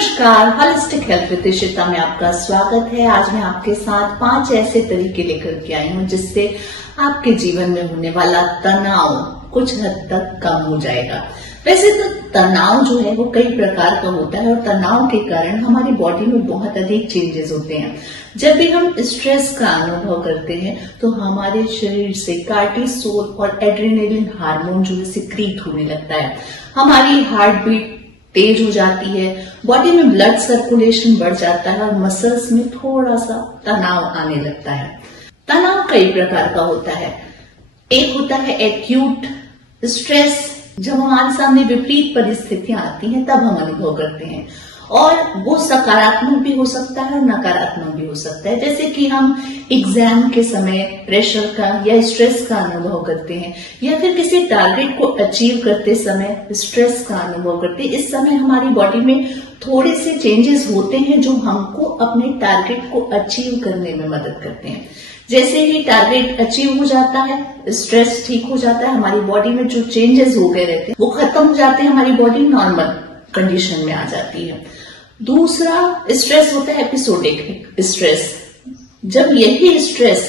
नमस्कार, holistic health with Ishita में आपका स्वागत है। आज मैं आपके साथ 5 ऐसे तरीके लेकर के आई हूँ जिससे आपके जीवन में होने वाला तनाव कुछ हद तक कम हो जाएगा। वैसे तो तनाव जो है वो कई प्रकार का होता है और तनाव के कारण हमारी बॉडी में बहुत अधिक चेंजेस होते हैं। जब भी हम स्ट्रेस का अनुभव करते हैं तो हमारे शरीर से कार्टिसोल और एड्रेनालिन हार्मोन जो है सिक्रीट होने लगता है। हमारी हार्ट बीट तेज हो जाती है, बॉडी में ब्लड सर्कुलेशन बढ़ जाता है और मसल्स में थोड़ा सा तनाव आने लगता है। तनाव कई प्रकार का होता है। एक होता है एक्यूट स्ट्रेस, जब हमारे सामने विपरीत परिस्थितियां आती हैं तब हम अनुभव करते हैं और वो सकारात्मक भी हो सकता है और नकारात्मक भी हो सकता है। जैसे कि हम एग्जाम के समय प्रेशर का या स्ट्रेस का अनुभव करते हैं या फिर किसी टारगेट को अचीव करते समय स्ट्रेस का अनुभव करते हैं। इस समय हमारी बॉडी में थोड़े से चेंजेस होते हैं जो हमको अपने टारगेट को अचीव करने में मदद करते हैं। जैसे ही टारगेट अचीव हो जाता है, स्ट्रेस ठीक हो जाता है, हमारी बॉडी में जो चेंजेस हो गए रहते हैं वो खत्म हो जाते हैं, हमारी बॉडी नॉर्मल कंडीशन में आ जाती है। दूसरा स्ट्रेस होता है एपिसोडिक स्ट्रेस। जब यही स्ट्रेस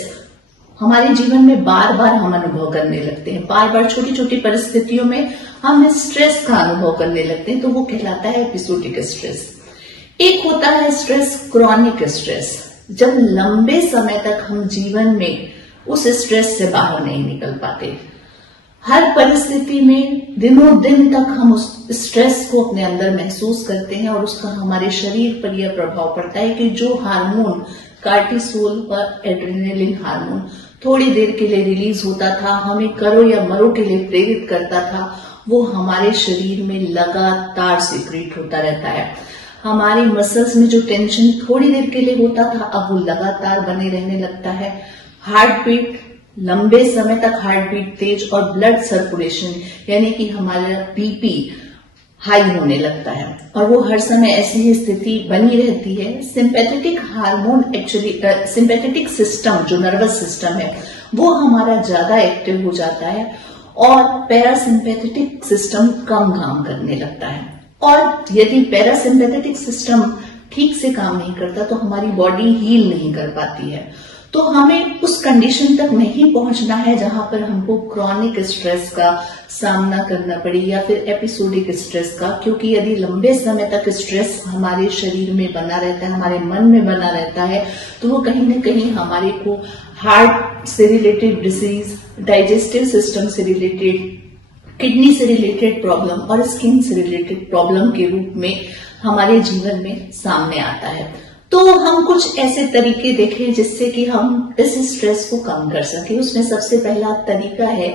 हमारे जीवन में बार बार हम अनुभव करने लगते हैं, बार बार छोटी छोटी परिस्थितियों में हम स्ट्रेस का अनुभव करने लगते हैं, तो वो कहलाता है एपिसोडिक स्ट्रेस। एक होता है स्ट्रेस क्रॉनिक स्ट्रेस, जब लंबे समय तक हम जीवन में उस स्ट्रेस से बाहर नहीं निकल पाते। हर परिस्थिति में दिनों दिन तक हम उस स्ट्रेस को अपने अंदर महसूस करते हैं और उसका हमारे शरीर पर यह प्रभाव पड़ता है कि जो हार्मोन कार्टिसोल और एड्रेनालिन हार्मोन थोड़ी देर के लिए रिलीज होता था, हमें करो या मरो के लिए प्रेरित करता था, वो हमारे शरीर में लगातार सीक्रेट होता रहता है। हमारी मसल्स में जो टेंशन थोड़ी देर के लिए होता था अब वो लगातार बने रहने लगता है। हार्ट बीट, लंबे समय तक हार्ट बीट तेज और ब्लड सर्कुलेशन यानी कि हमारा बीपी हाई होने लगता है और वो हर समय ऐसी ही स्थिति बनी रहती है। Sympathetic hormone actually sympathetic system जो नर्वस सिस्टम है वो हमारा ज्यादा एक्टिव हो जाता है और पैरासिम्पैथेटिक सिस्टम कम काम करने लगता है। और यदि पैरासिम्पैथेटिक सिस्टम ठीक से काम नहीं करता तो हमारी बॉडी हील नहीं कर पाती है। तो हमें उस कंडीशन तक नहीं पहुंचना है जहां पर हमको क्रॉनिक स्ट्रेस का सामना करना पड़े या फिर एपिसोडिक स्ट्रेस का, क्योंकि यदि लंबे समय तक स्ट्रेस हमारे शरीर में बना रहता है, हमारे मन में बना रहता है, तो वो कहीं ना कहीं हमारे को हार्ट से रिलेटेड डिसीज, डाइजेस्टिव सिस्टम से रिलेटेड, किडनी से रिलेटेड प्रॉब्लम और स्किन से रिलेटेड प्रॉब्लम के रूप में हमारे जीवन में सामने आता है। तो हम कुछ ऐसे तरीके देखें जिससे कि हम इस स्ट्रेस को कम कर सके। उसमें सबसे पहला तरीका है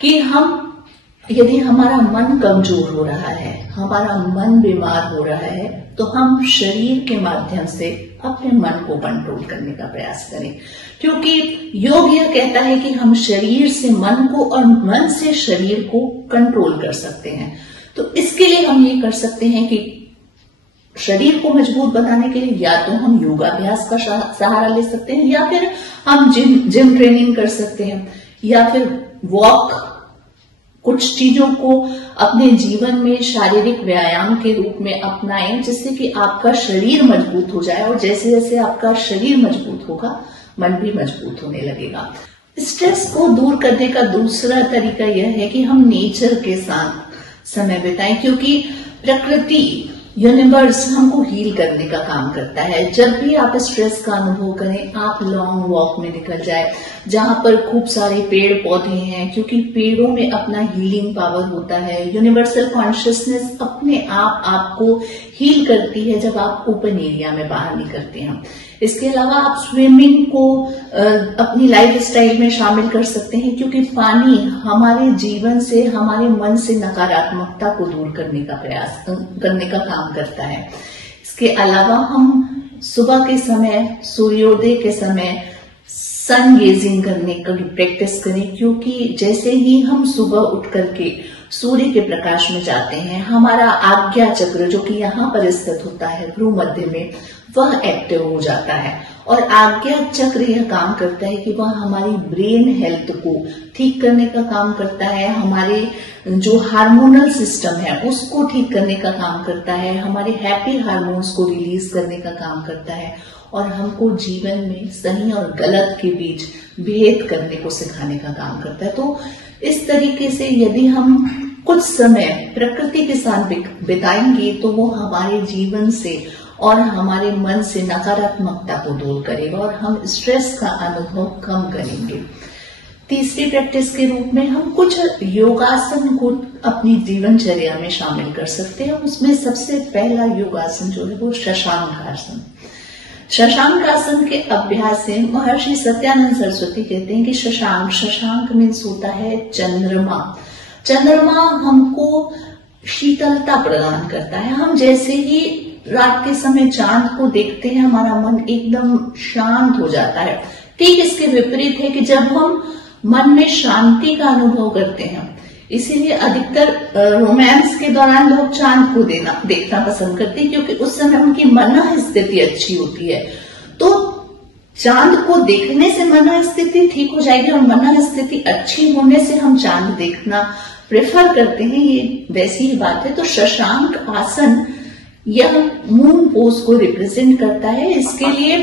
कि हम यदि हमारा मन कमजोर हो रहा है, हमारा मन बीमार हो रहा है, तो हम शरीर के माध्यम से अपने मन को कंट्रोल करने का प्रयास करें, क्योंकि योग यह कहता है कि हम शरीर से मन को और मन से शरीर को कंट्रोल कर सकते हैं। तो इसके लिए हम ये कर सकते हैं कि शरीर को मजबूत बनाने के लिए या तो हम योगाभ्यास का सहारा ले सकते हैं या फिर हम जिम ट्रेनिंग कर सकते हैं या फिर वॉक, कुछ चीजों को अपने जीवन में शारीरिक व्यायाम के रूप में अपनाएं जिससे कि आपका शरीर मजबूत हो जाए और जैसे जैसे आपका शरीर मजबूत होगा मन भी मजबूत होने लगेगा। स्ट्रेस को दूर करने का दूसरा तरीका यह है कि हम नेचर के साथ समय बिताएं, क्योंकि प्रकृति यूनिवर्स हमको हील करने का काम करता है। जब भी आप स्ट्रेस का अनुभव करें, आप लॉन्ग वॉक में निकल जाए जहां पर खूब सारे पेड़ पौधे हैं, क्योंकि पेड़ों में अपना हीलिंग पावर होता है। यूनिवर्सल कॉन्शियसनेस अपने आप आपको हील करती है जब आप ओपन एरिया में बाहर निकलते हैं। इसके अलावा आप स्विमिंग को अपनी लाइफ स्टाइल में शामिल कर सकते हैं, क्योंकि पानी हमारे जीवन से, हमारे मन से नकारात्मकता को दूर करने का काम करता है। इसके अलावा हम सुबह के समय, सूर्योदय के समय सन गेजिंग करने का भी प्रैक्टिस करें, क्योंकि जैसे ही हम सुबह उठ करके सूर्य के प्रकाश में जाते हैं, हमारा आज्ञा चक्र जो कि यहाँ पर स्थित होता है भ्रू मध्य में, वह एक्टिव हो जाता है और आज्ञा चक्र यह काम करता है कि वह हमारी ब्रेन हेल्थ को ठीक करने का काम करता है, हमारे जो हार्मोनल सिस्टम है उसको ठीक करने का काम करता है, हमारे हैप्पी हार्मोन्स को रिलीज करने का काम करता है और हमको जीवन में सही और गलत के बीच भेद करने को सिखाने का काम करता है। तो इस तरीके से यदि हम कुछ समय प्रकृति के साथ बिताएंगे तो वो हमारे जीवन से और हमारे मन से नकारात्मकता को दूर करेगा और हम स्ट्रेस का अनुभव कम करेंगे। तीसरी प्रैक्टिस के रूप में हम कुछ योगासन को अपनी जीवनचर्या में शामिल कर सकते हैं। उसमें सबसे पहला योगासन जो है वो शशांक आसन। शशांक आसन के अभ्यास से महर्षि सत्यानंद सरस्वती कहते हैं कि शशांक मीन्स होता है चंद्रमा। चंद्रमा हमको शीतलता प्रदान करता है। हम जैसे ही रात के समय चांद को देखते हैं हमारा मन एकदम शांत हो जाता है। ठीक इसके विपरीत है कि जब हम मन में शांति का अनुभव करते हैं, इसीलिए अधिकतर रोमांस के दौरान लोग चांद को देखना पसंद करते हैं क्योंकि उस समय उनकी मन स्थिति अच्छी होती है। तो चांद को देखने से मन स्थिति ठीक हो जाएगी और मन स्थिति अच्छी होने से हम चांद देखना प्रेफर करते हैं। ये वैसी ही बात है। तो शशांक आसन यह मून पोज को रिप्रेजेंट करता है। इसके लिए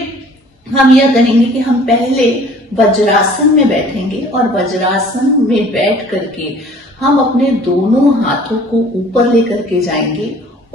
हम यह करेंगे कि हम पहले वज्रासन में बैठेंगे और वज्रासन में बैठ करके हम अपने दोनों हाथों को ऊपर लेकर के जाएंगे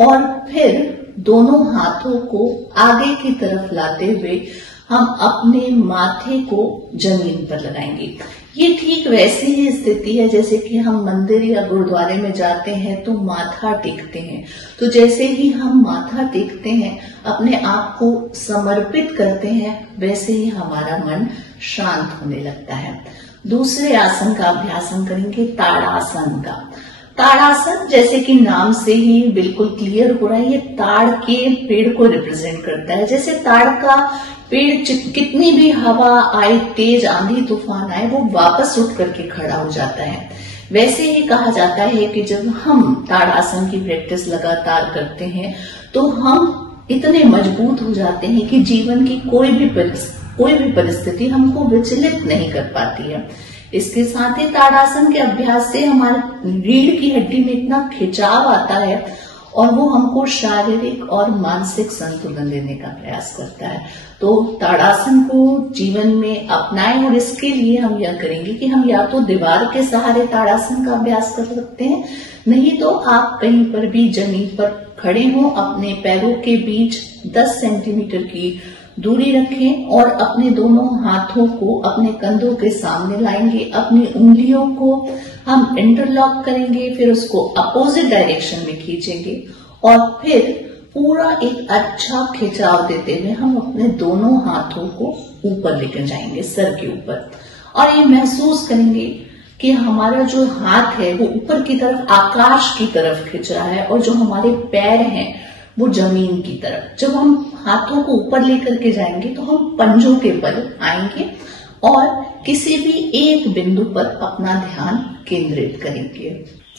और फिर दोनों हाथों को आगे की तरफ लाते हुए हम अपने माथे को जमीन पर लगाएंगे। ये ठीक वैसी ही स्थिति है जैसे कि हम मंदिर या गुरुद्वारे में जाते हैं तो माथा टेकते हैं। तो जैसे ही हम माथा टेकते हैं, अपने आप को समर्पित करते हैं, वैसे ही हमारा मन शांत होने लगता है। दूसरे आसन का अभ्यास हम करेंगे ताड़ासन का। ताड़ासन जैसे कि नाम से ही बिल्कुल क्लियर हो रहा है, ये ताड़ के पेड़ को रिप्रेजेंट करता है। जैसे ताड़ का पेड़ कितनी भी हवा आए, तेज आंधी तूफान आए, वो वापस उठ करके खड़ा हो जाता है। वैसे ही कहा जाता है कि जब हम ताड़ासन की प्रैक्टिस लगातार करते हैं तो हम इतने मजबूत हो जाते हैं कि जीवन की कोई भी परिस्थिति हमको विचलित नहीं कर पाती है। इसके साथ ही ताड़ासन के अभ्यास से हमारे रीढ़ की हड्डी में इतना खिंचाव आता है और वो हमको शारीरिक और मानसिक संतुलन देने का प्रयास करता है। तो ताड़ासन को जीवन में अपनाएं और इसके लिए हम यह करेंगे कि हम या तो दीवार के सहारे ताड़ासन का अभ्यास कर सकते हैं, नहीं तो आप कहीं पर भी जमीन पर खड़े हों, अपने पैरों के बीच 10 सेंटीमीटर की दूरी रखें और अपने दोनों हाथों को अपने कंधों के सामने लाएंगे। अपनी उंगलियों को हम इंटरलॉक करेंगे, फिर उसको अपोजिट डायरेक्शन में खींचेंगे और फिर पूरा एक अच्छा खिंचाव देते हुए हम अपने दोनों हाथों को ऊपर लेकर जाएंगे, सर के ऊपर, और ये महसूस करेंगे कि हमारा जो हाथ है वो ऊपर की तरफ, आकाश की तरफ खिंच रहा है और जो हमारे पैर हैं वो जमीन की तरफ। जब हम हाथों को ऊपर लेकर के जाएंगे तो हम पंजों के बल आएंगे और किसी भी एक बिंदु पर अपना ध्यान केंद्रित करेंगे।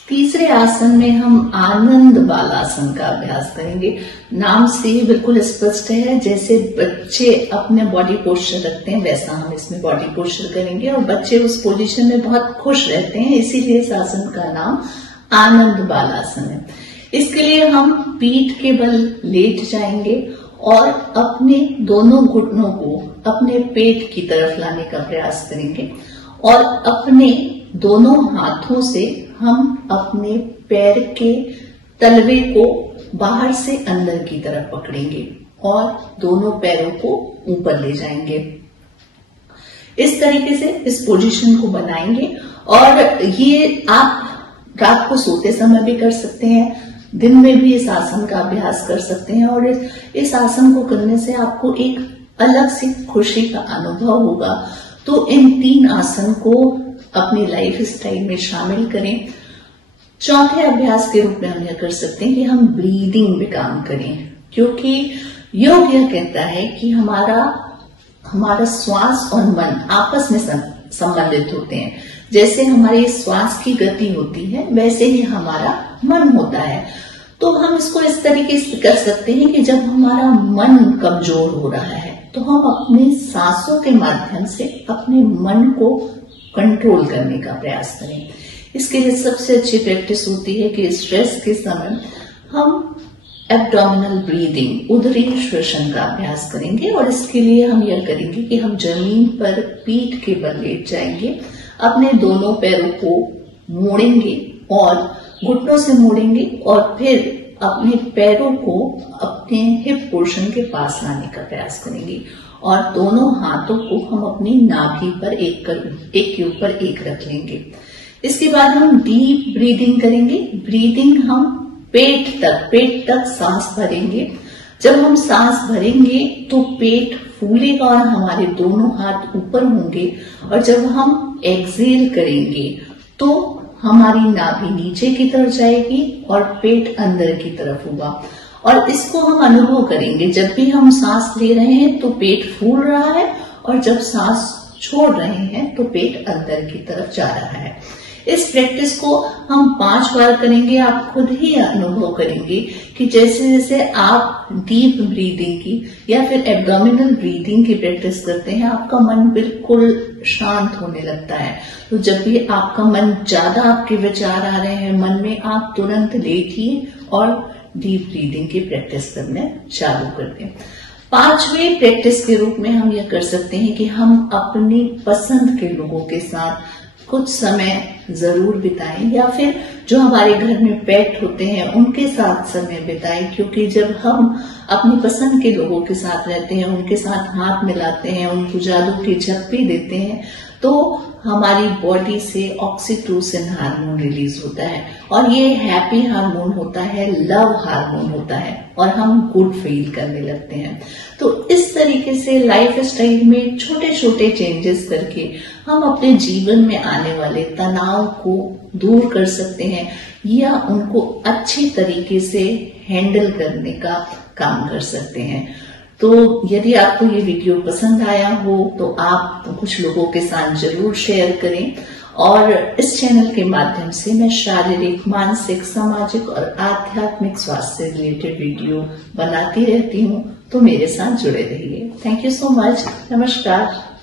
तीसरे आसन में हम आनंद बालासन का अभ्यास करेंगे। नाम से ही बिल्कुल स्पष्ट है, जैसे बच्चे अपने बॉडी पोस्चर रखते हैं वैसा हम इसमें बॉडी पोस्चर करेंगे और बच्चे उस पोजीशन में बहुत खुश रहते हैं, इसीलिए इस आसन का नाम आनंद बालासन है। इसके लिए हम पीठ के बल लेट जाएंगे और अपने दोनों घुटनों को अपने पेट की तरफ लाने का प्रयास करेंगे और अपने दोनों हाथों से हम अपने पैर के तलवे को बाहर से अंदर की तरफ पकड़ेंगे और दोनों पैरों को ऊपर ले जाएंगे। इस तरीके से इस पोजीशन को बनाएंगे और ये आप रात को सोते समय भी कर सकते हैं, दिन में भी इस आसन का अभ्यास कर सकते हैं और इस आसन को करने से आपको एक अलग सी खुशी का अनुभव होगा। तो इन 3 आसन को अपनी लाइफ स्टाइल में शामिल करें। चौथे अभ्यास के रूप में हम यह कर सकते हैं कि हम ब्रीदिंग पे काम करें, क्योंकि योग यह कहता है कि हमारा श्वास और मन आपस में संबंधित होते हैं। जैसे हमारे श्वास की गति होती है वैसे ही हमारा मन होता है। तो हम इसको इस तरीके से कर सकते हैं कि जब हमारा मन कमजोर हो रहा है तो हम अपने सांसों के माध्यम से अपने मन को कंट्रोल करने का प्रयास करें। इसके लिए सबसे अच्छी प्रैक्टिस होती है कि स्ट्रेस के समय हम एब्डोमिनल ब्रीदिंग, उदरी श्वसन का अभ्यास करेंगे। और इसके लिए हम यह करेंगे कि हम जमीन पर पीठ के बल लेट जाएंगे, अपने दोनों पैरों को मोड़ेंगे और घुटनों से मोड़ेंगे और फिर अपने पैरों को अपने हिप पोर्शन के पास लाने का प्रयास करेंगे और दोनों हाथों को हम अपनी नाभि पर एक के ऊपर एक रख लेंगे। इसके बाद हम डीप ब्रीदिंग करेंगे। ब्रीदिंग हम पेट तक सांस भरेंगे। जब हम सांस भरेंगे तो पेट फूलेगा और हमारे दोनों हाथ ऊपर होंगे, और जब हम एक्सहेल करेंगे तो हमारी नाभि नीचे की तरफ जाएगी और पेट अंदर की तरफ होगा। और इसको हम अनुभव करेंगे, जब भी हम सांस ले रहे हैं तो पेट फूल रहा है और जब सांस छोड़ रहे हैं तो पेट अंदर की तरफ जा रहा है। इस प्रैक्टिस को हम 5 बार करेंगे। आप खुद ही अनुभव करेंगे कि जैसे जैसे आप डीप ब्रीदिंग की या फिर एब्डोमिनल ब्रीदिंग की प्रैक्टिस करते हैं, आपका मन बिल्कुल शांत होने लगता है। तो जब भी आपका मन ज्यादा आपके विचार आ रहे हैं मन में, आप तुरंत लेटिए और डीप ब्रीदिंग की प्रैक्टिस करने चालू कर दें। 5वें प्रैक्टिस के रूप में हम यह कर सकते हैं कि हम अपनी पसंद के लोगों के साथ कुछ समय जरूर बिताएं, या फिर जो हमारे घर में पेट होते हैं उनके साथ समय बिताएं। क्योंकि जब हम अपनी पसंद के लोगों के साथ रहते हैं, उनके साथ हाथ मिलाते हैं, उनको जादू की झप्पी देते हैं, तो हमारी बॉडी से ऑक्सीटोसिन हार्मोन रिलीज होता है और ये हैप्पी हार्मोन होता है, लव हार्मोन होता है और हम गुड फील करने लगते हैं। तो इस तरीके से लाइफ स्टाइल में छोटे छोटे चेंजेस करके हम अपने जीवन में आने वाले तनाव को दूर कर सकते हैं या उनको अच्छी तरीके से हैंडल करने का काम कर सकते हैं। तो यदि आपको ये वीडियो पसंद आया हो तो आप कुछ लोगों के साथ जरूर शेयर करें। और इस चैनल के माध्यम से मैं शारीरिक, मानसिक, सामाजिक और आध्यात्मिक स्वास्थ्य से रिलेटेड वीडियो बनाती रहती हूँ, तो मेरे साथ जुड़े रहिए। Thank you so much. नमस्कार।